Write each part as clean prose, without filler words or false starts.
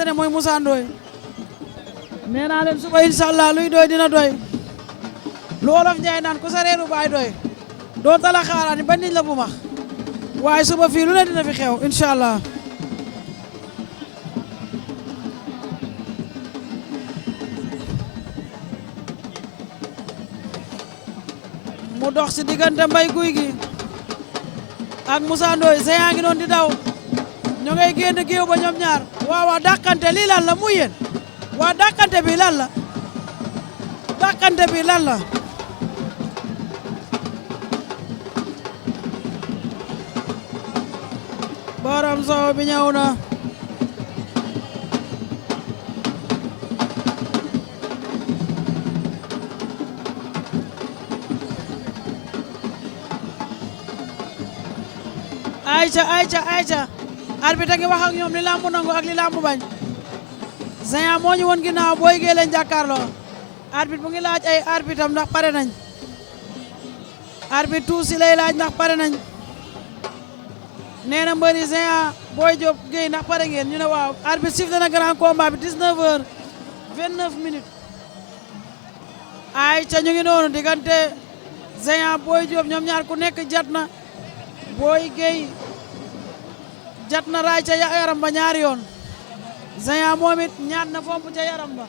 xamante ne mooy Moussa Ndoye nee naa leen suba inshallah luy doy dina doy lu Wolof Njaay naan ku sa reeru baay doy doo tala xaaraani ba nit la bu max waaye suba fii lu ne dina fi xew inshallah mu dox si diggante Mbay Guy gi ak Moussa Ndoye Géant ngi doon di daw ñu ngay génn géew ba ñoom ñaar waaw waaw dàqante lii lan la muy yéen waa dàqante bi lan la dàqante bi lan la borom soow bi ñëw na ayca arbitre ngi wax ak ñoom li lambu nangu ak li lambu bañ Géant moo ñu woon ginnaaw Boye Gueye leen jàkkaarloo arbitre bu ngi laaj ay arbitre am ndax pare nañ arbitre tuusi lay laaj ndax pare nañ nee na mbëri Géant Boye Diop Gueye ndax pare ngeen ñu ne waaw arbitre sifflé na grand combat bi 19h29 ayca ñu ngi noonu diggante Géant Boye Diop ñoom ñaar ku nekk jat na Boye Gueye jat na raay ca yaram ba ñaari yoon Géant moom it ñaat na fomp ca yaram ba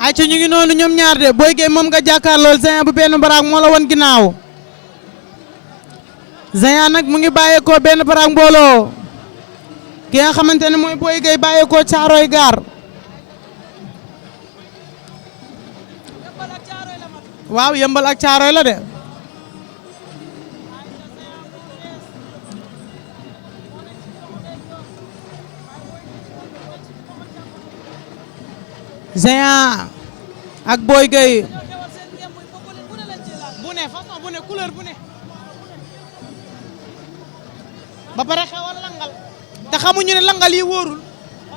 ay ca ñu ngi noonu ñoom ñaar de Boye Gueye moom nga jàkkaar lool Géant bu benn baraak moo la woon ginnaaw Géant nag mu ngi bàyyeekoo benn baraak mbooloo ki nga xamante ne mooy Boye Gueye bàyyeekoo Caaroy Gaar waaw yëmbal ak Caaroy la de Géant ak Boye Gueye bu ne façon bu ne couleur bu ne ba pare xewal langal te xamuñu ne langal yi wóorul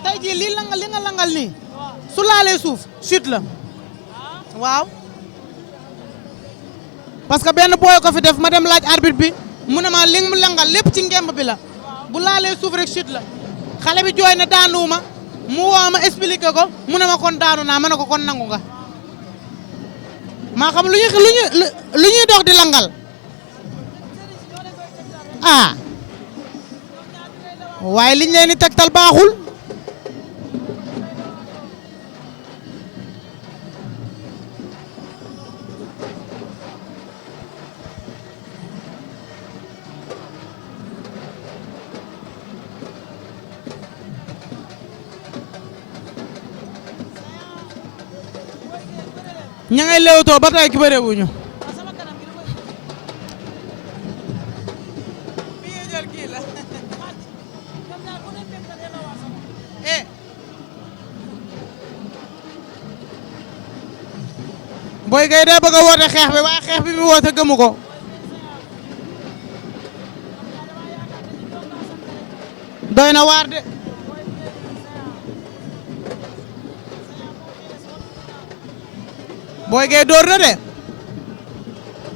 tey jii lii langal li nga langal nii su laalee suuf chute la waaw parce que benn booy ko fi def ma dem laaj arbitre bi mu ne ma li mu langal lépp ci ngemb bi la bu laalee suuf rek chute la xale bi jooy ne daanuwuma mu woo ma expliqué ko mu ne ma kon daanu naa ma ne ko kon nangu nga maa xam lu ñuy dox di langal ah waaye liñ leen di tegtal baaxul ña ngay léewtoo ba tey ki bëre wuñu Boye Gueye day bëgg a woote xeex bi waaye xeex bi mu woote gëmu ko doy na waar de Boye Gueye door na de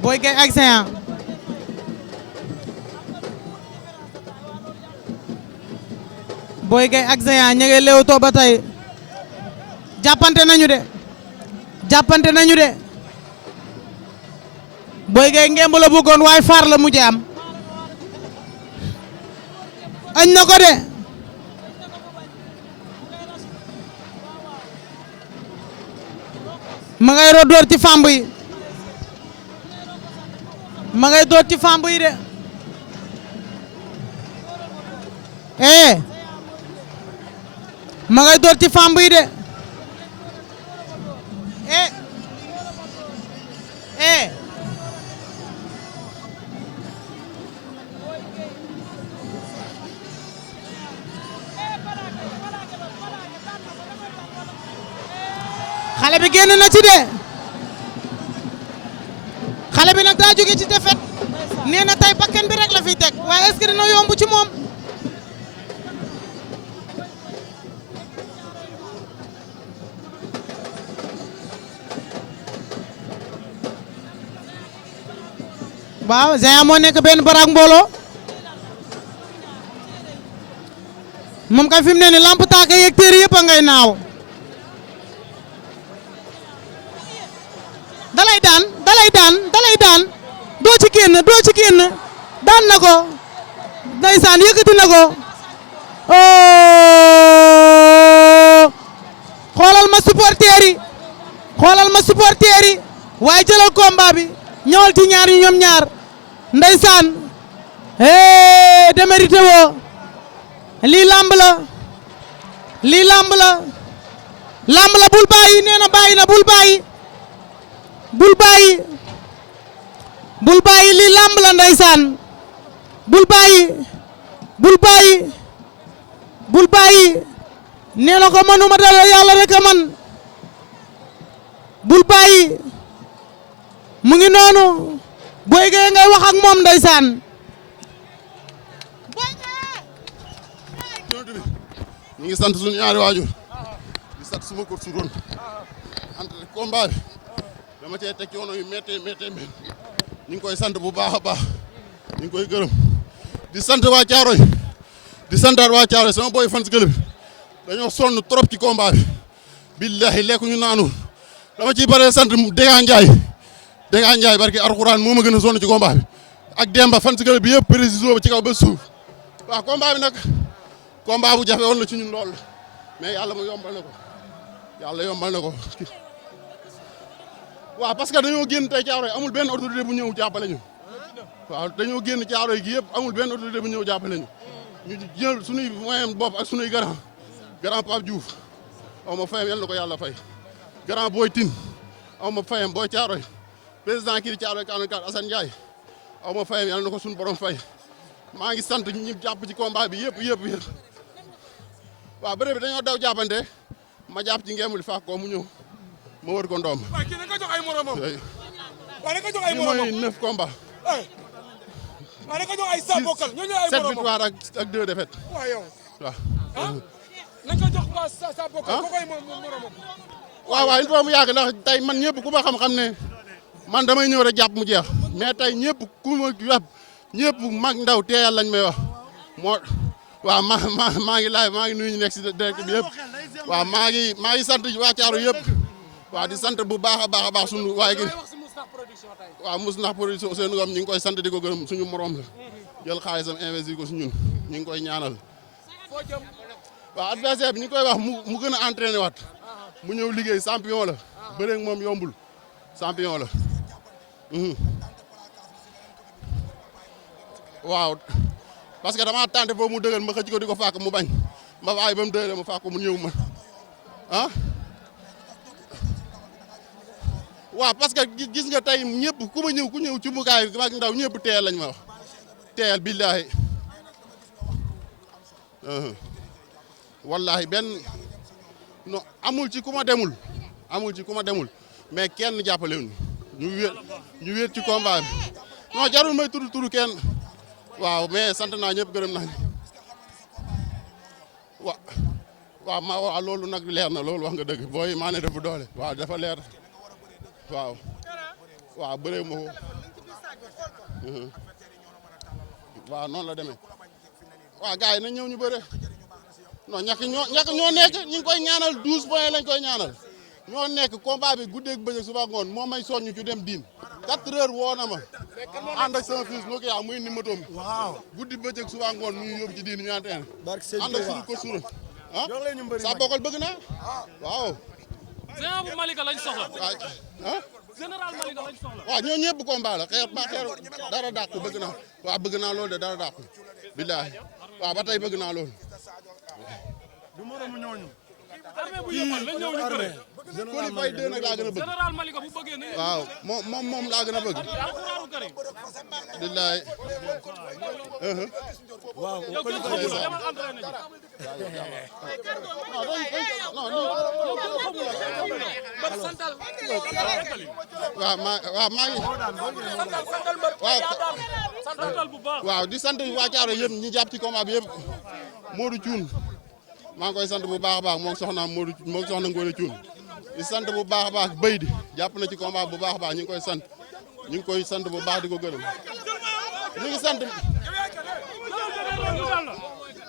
Boye Gueye ak Géant Boye Gueye ak Géant ña ngi léewtoo ba tey jàppante nañu de Boye Gueye ngemb la bëggoon waaye faar la mujj am añ na ko de ma ngay door ci famb yi ma ngay door ci famb yi de ma ngay door ci famb yi de xale bi génn na ci de xale bi nag daa jóge ci defet nee na tey bakken bi rek la fiy teg waaye est-ce que dina yomb ci moom waaw Géant moo nekk benn baraak mbooloo moom kay fi mu ne ni lamp taaka yeeg téere yëpp a ngay naaw dalay daan doo ci génn daan na ko ndeysaan yëkkati na ko xoolal ma supporter yi waaye jëlal combat bi ñëwal ci ñaar yi ñoom ñaar ndeysaan démérité woo lii lamb la bul bàyyi nee na bàyyi na bul bàyyi lii lamb la ndeysaan bul bàyyi nee na ko mënuma dara yàlla rek a man bul bàyyi mu ngi noonu Boye Gueye ngay wax ak moom ndeysaan ñu ngi sant suñu ñaari waajur di sant suma ko su doon entre combat bi dama cee teg coono yu méttee ñu ngi koy sant bu baax a baax ñu ngi koy gërëm di sant waa Caaroy di santaat waa Caaroy sama boy fans club bi dañoo sonn trop ci combat bi billahi lekku ñu naanu dama ciy bare sant Déga Ndiaye barki Alxuraan moo ma gën a sonn ci combat bi ak Demba fans club bi yëpp précision ba ci kaw ba suuf waaw combat bi nag combat bu jafe woon na ci ñun lool mais yàlla mu yombal na ko waaw parce que dañoo génn tey Caaroy amul benn autorité bu ñëw jàppale ñu waaw dañoo génn Caaroy gi yëpp amul benn autorité bu ñëw jàppale ñu jël suñuy moyen bopp ak suñuy grand Pape Diouf aw ma fayam yal na ko yàlla fay grand Boy Tine aw ma fayam Boy Caaroy président kii di Caaroy 44 Assane Ndiaye aw ma fayam yal na ko suñu borom fay maa ngi sant ñi jàpp ci combat bi yëpp waaw bëre bi dañoo daw jàppante ma jàpp ci ngeemul fàq ko mu ñëw ma wër ko ndoom. waaw kii da nga jox ay moromam. waaw da nga jox ay moromam mooy 9 combats. waaw da nga jox ay sa bokkal ñoo ñëw ay moromam 7 victoires ak 2 défaites. waaw yow. waaw. na nga jox ba sa bokkal ko koy moromam. waaw il faut mu yàgg ndax tey man ñëpp ku ma xam-xam ne man damay ñëw rek jàpp mu jeex mais tey ñëpp ku ma yàpp ñëpp mag ndaw teeyal lañ may wax moo waaw maa ngi live maa ngi nuyu ñu nekk si direct bi yëpp waaw maa ngi sant waa Caaroy yëpp waaw di sant bu baax a baax suñu waaye gi waaw Mousnakh production seen ngom ñu ngi koy sant di ko gërëm suñu morom la jël xaalisam investir ko si ñun ñu ngi koy ñaanal waaw adversaire bi ñu ngi koy wax mu gën a entraîné waat mu ñëw liggéey champion la bëre ak moom yombul champion la waaw parce que dama tànte foofu mu dëgër ma xëcc ko di ko fàkk mu bañ ma bàyyi ba mu dëgëree ma fàkk ko mu ñëw ma waaw parce que gis nga tey ñëpp ku ñëw ci mukaay bi mag ndaw ñëpp teel lañ ma wax teel billaahi wallahi benn non amul ci ku ma demul mais kenn jàppale ñu wéet ci combat bi non jarul may turu kenn waaw mais sant naa ñëpp gërëm naa waaw loolu nag leer na loolu wax nga dëgg booy maa ne dafa doole waaw dafa leer waaw bëree ma ko waaw noonu la demee waaw gars yi nañ ñëw ñu bëre non ñàkk ñoo nekk ñu ngi koy ñaanal 12 points lañ koy ñaanal ñoo nekk combat bi guddeeg bëccëg suba ngoon moo may soññu ci dem diin 4 heures woo na ma ànd ak sama fils noo ko yaa muy ni matoom guddi bëccëg suba ngoon mu ñu yóbbu ci diin ñu entraîné ànd ak suñu ko sura sa bokkal bëgg naa waaw Géant bu Malika lañ soxla général Malika lañ soxla waaw ñoo ñëpp combat la xeer dara dàqu bëgg naa waaw bëgg naa loolu de dara dàqu billaahi waaw ba tey bëgg naa loolu du moromu ñooñu armée bu yëppal lañ ñëw ñu bëre Coly Faye 2 nag laa gën a bëgg général Malika bu bëggee ne waaw moom laa gën a bëgg alxuraanu karim billaahi waaw yow kenn xamul la demal entraîné ji waaw maa ngi waaw di sant waa Caaroy yëpp ñi jàpp ci combat bi yëpp Modou Thioune maa ngi koy sant bu baax a baax moom soxna Ngone Thioune di sant bu baax a baax Béy di jàpp na ci combat bu baax a baax ñu ngi koy sant ñu ngi koy sant bu baax di ko gërëm ñu ngi sant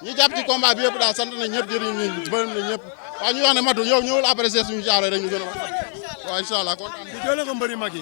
ñi jàpp ci combat bi yëpp daal sant na ñëpp jëriñ nañ bëri na ñëpp waaw ñu wax ne matu yow ñëwul apprécier suñu jaaro rek ñu gën a wax waaw incha allah kontaan jëlee ko mbëri mag yi